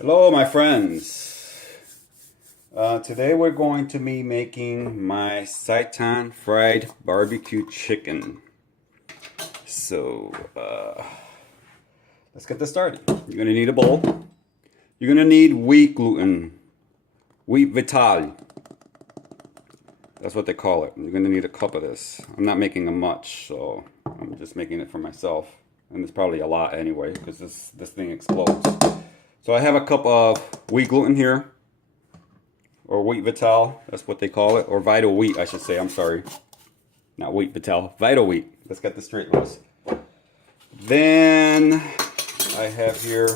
Hello, my friends. Today we're going to be making my Seitan fried barbecue chicken. So, let's get this started. You're going to need a bowl. You're going to need wheat gluten. Wheat vital. That's what they call it. You're going to need a cup of this. I'm not making a much, so I'm just making it for myself. And it's probably a lot anyway, because this thing explodes. So I have a cup of wheat gluten here, or wheat vital, that's what they call it, or vital wheat, I should say. I'm sorry, not wheat vital, vital wheat. Let's get this straight, Liz. Then I have here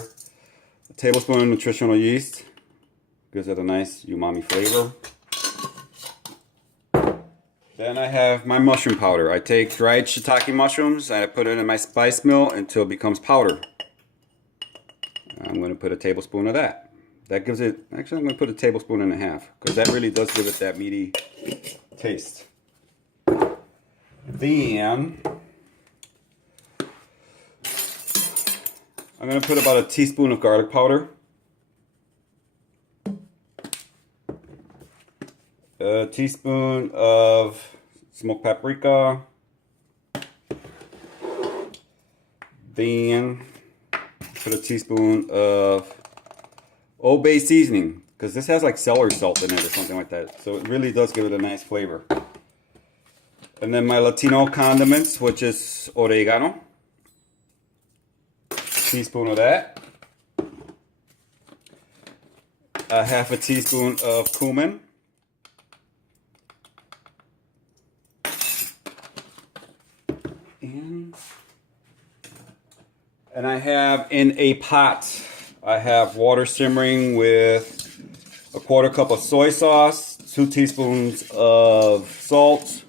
a tablespoon of nutritional yeast, gives it a nice umami flavor. Then I have my mushroom powder. I take dried shiitake mushrooms and I put it in my spice mill until it becomes powder. I'm going to put a tablespoon of that. That gives it, actually I'm going to put a tablespoon and a half, because that really does give it that meaty taste. Then I'm going to put about a teaspoon of garlic powder, a teaspoon of smoked paprika, then put a teaspoon of Old Bay Seasoning, because this has like celery salt in it or something like that, so it really does give it a nice flavor. And then my Latino condiments, which is oregano, teaspoon of that, a half a teaspoon of cumin, and I have in a pot, I have water simmering with a quarter cup of soy sauce, 2 teaspoons of salt.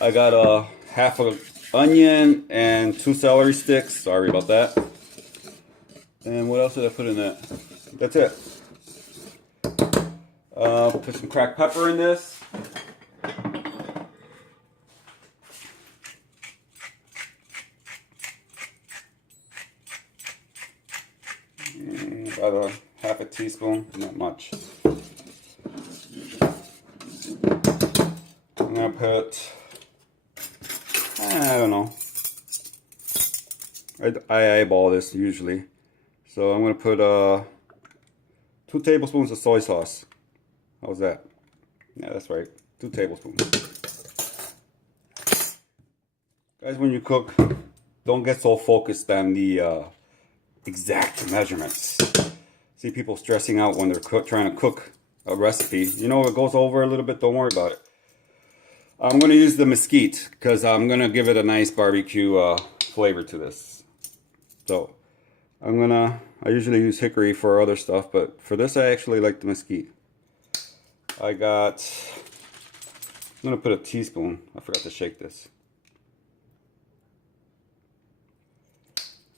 I got a half an onion and 2 celery sticks. Sorry about that. And what else did I put in that? That's it. Put some cracked pepper in this. About a half a teaspoon, not much. I'm gonna put, I don't know, I eyeball this usually, so I'm gonna put 2 tablespoons of soy sauce. How's that? Yeah, that's right, 2 tablespoons. Guys, when you cook, don't get so focused on the exact measurements. See people stressing out when they're trying to cook a recipe. You know, it goes over a little bit, don't worry about it. I'm going to use the mesquite because I'm going to give it a nice barbecue flavor to this. So I usually use hickory for other stuff, but for this I actually like the mesquite. I'm going to put a teaspoon. I forgot to shake this.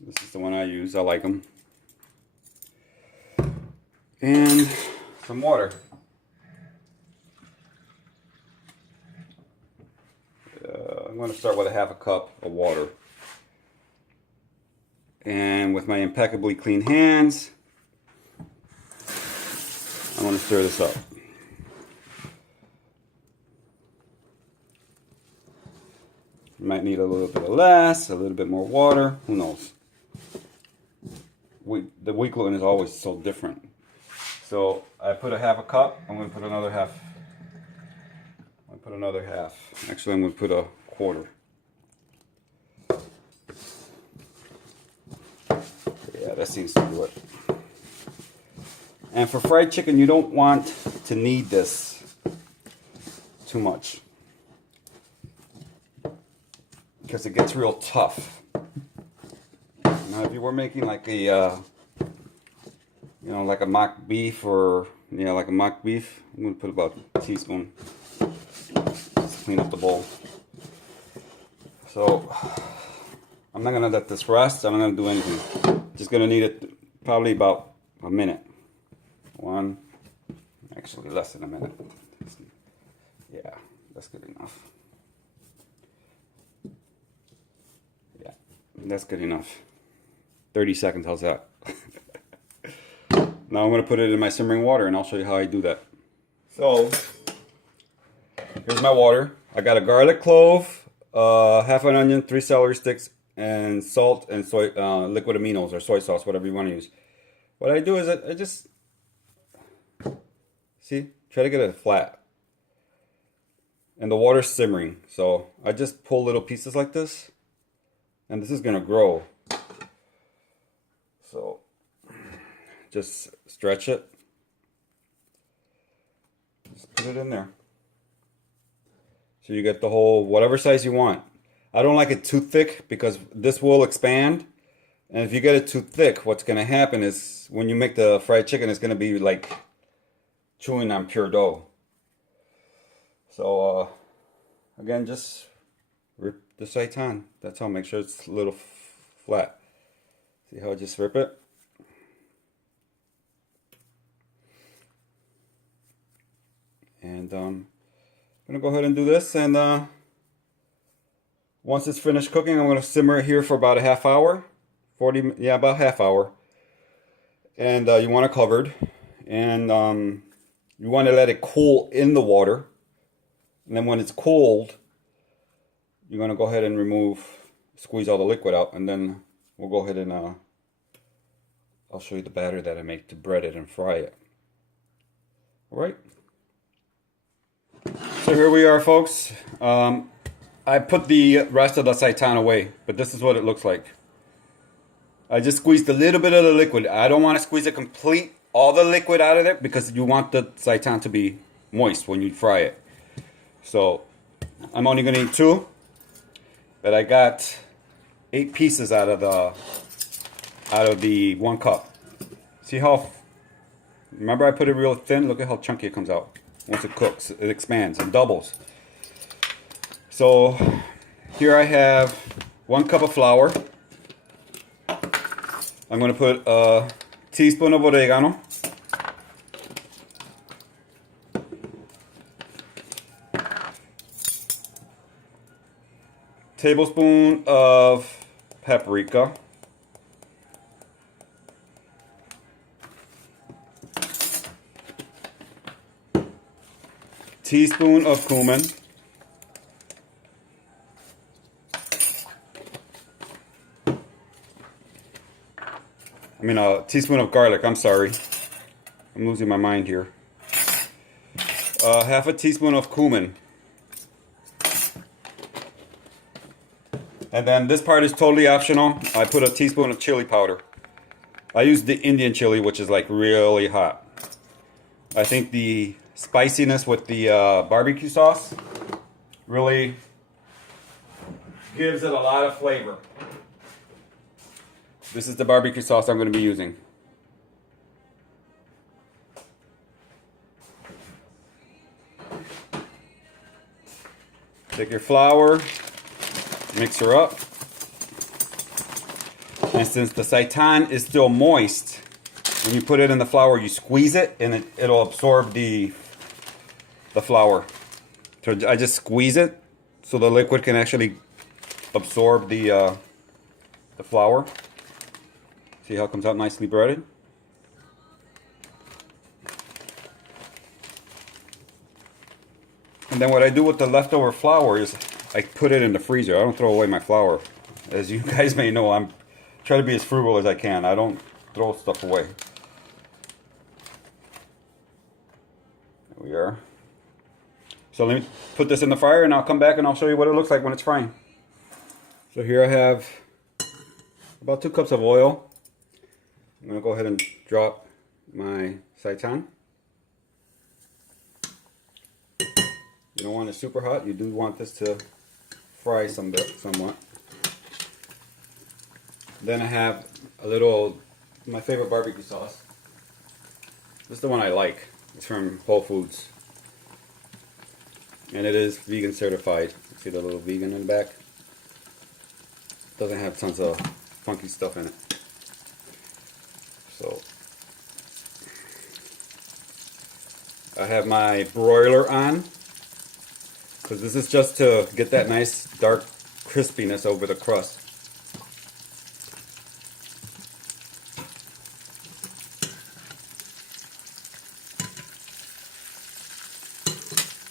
This is the one I use. I like them. And some water. I'm going to start with a half a cup of water. And with my impeccably clean hands, I'm going to stir this up. You might need a little bit of less, a little bit more water, who knows. The wheat gluten is always so different. So I put a half a cup. I'm going to put another half. Actually, I'm going to put a quarter. Yeah, that seems to do it. And for fried chicken, you don't want to knead this too much, because it gets real tough. Now, if you were making like a you know, like a mock beef, or yeah, like a mock beef, I'm gonna put about a teaspoon. Just clean up the bowl. So I'm not gonna let this rest. I'm not gonna do anything. Just gonna need it probably about a minute. Actually less than a minute. Yeah, that's good enough. That's good enough. 30 seconds, how's that? Now I'm going to put it in my simmering water and I'll show you how I do that. So, here's my water. I got a garlic clove, half an onion, 3 celery sticks, and salt and soy liquid aminos or soy sauce, whatever you want to use. What I do is I just, see, try to get it flat. And the water's simmering, so I just pull little pieces like this, and this is going to grow. So, just stretch it. Just put it in there. So you get the whole, whatever size you want. I don't like it too thick because this will expand. And if you get it too thick, what's going to happen is when you make the fried chicken, it's going to be like chewing on pure dough. So, again, just rip the seitan. That's how, make sure it's a little flat. See how I just rip it? And I'm gonna go ahead and do this, and once it's finished cooking, I'm gonna simmer it here for about a half hour. About half hour. And you want it covered. And you want to let it cool in the water. And then when it's cold, you're going to go ahead and squeeze all the liquid out. And then we'll go ahead and I'll show you the batter that I make to bread it and fry it. Alright. So here we are, folks. I put the rest of the seitan away, but this is what it looks like. I just squeezed a little bit of the liquid. I don't want to squeeze it all the liquid out of it, because you want the seitan to be moist when you fry it. So I'm only going to eat 2, but I got 8 pieces out of the 1 cup. See how? Remember I put it real thin. Look at how chunky it comes out once it cooks. It expands and doubles. So here I have 1 cup of flour. I'm going to put a teaspoon of oregano, tablespoon of paprika, teaspoon of cumin, a teaspoon of garlic, I'm sorry. I'm losing my mind here. Half a teaspoon of cumin. And then this part is totally optional. I put a teaspoon of chili powder. I use the Indian chili, which is like really hot. I think the spiciness with the barbecue sauce really gives it a lot of flavor. This is the barbecue sauce I'm going to be using. Take your flour, mix her up. And since the seitan is still moist, when you put it in the flour, you squeeze it and it'll absorb the flour. So I just squeeze it so the liquid can actually absorb the flour. See how it comes out nicely breaded? And then what I do with the leftover flour is I put it in the freezer. I don't throw away my flour. As you guys may know, I'm trying to be as frugal as I can. I don't throw stuff away. There we are. So let me put this in the fryer and I'll come back and I'll show you what it looks like when it's frying. So here I have about 2 cups of oil. I'm going to go ahead and drop my seitan. You don't want it super hot. You do want this to fry somewhat. Then I have a little, my favorite barbecue sauce. This is the one I like. It's from Whole Foods. And it is vegan certified. See the little vegan in the back? Doesn't have tons of funky stuff in it. So I have my broiler on, because this is just to get that nice dark crispiness over the crust.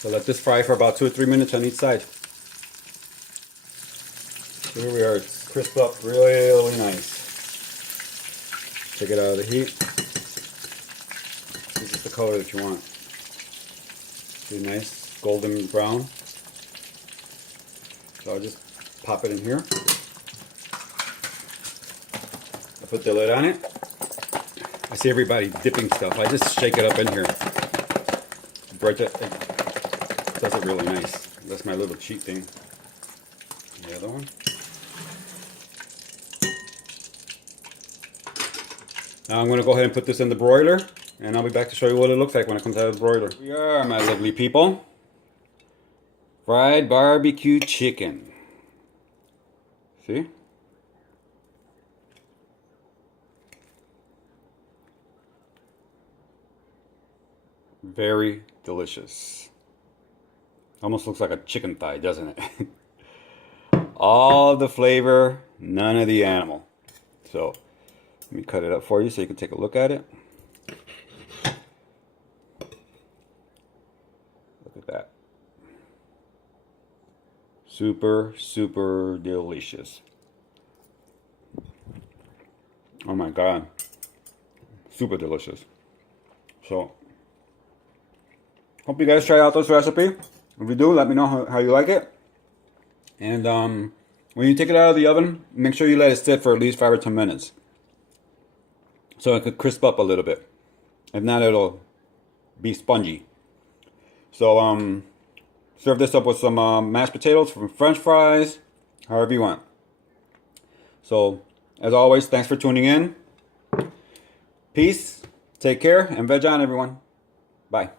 So let this fry for about 2 or 3 minutes on each side. So here we are, it's crisped up really nice. Take it out of the heat. This is the color that you want. See, nice golden brown. So I'll just pop it in here. I put the lid on it. I see everybody dipping stuff. I just shake it up in here. It does it really nice. That's my little cheat thing. The other one. Now I'm going to go ahead and put this in the broiler, and I'll be back to show you what it looks like when it comes out of the broiler. Here we are, my lovely people. Fried barbecue chicken. See? Very delicious. Almost looks like a chicken thigh, doesn't it? All the flavor, none of the animal. So, let me cut it up for you so you can take a look at it. Look at that. Super, super delicious. Oh my God. Super delicious. So, hope you guys try out this recipe. If you do, let me know how you like it. And when you take it out of the oven, make sure you let it sit for at least 5 or 10 minutes. So it could crisp up a little bit. If not, it'll be spongy. So serve this up with some mashed potatoes, some French fries, however you want. So, as always, thanks for tuning in. Peace, take care, and veg on, everyone. Bye.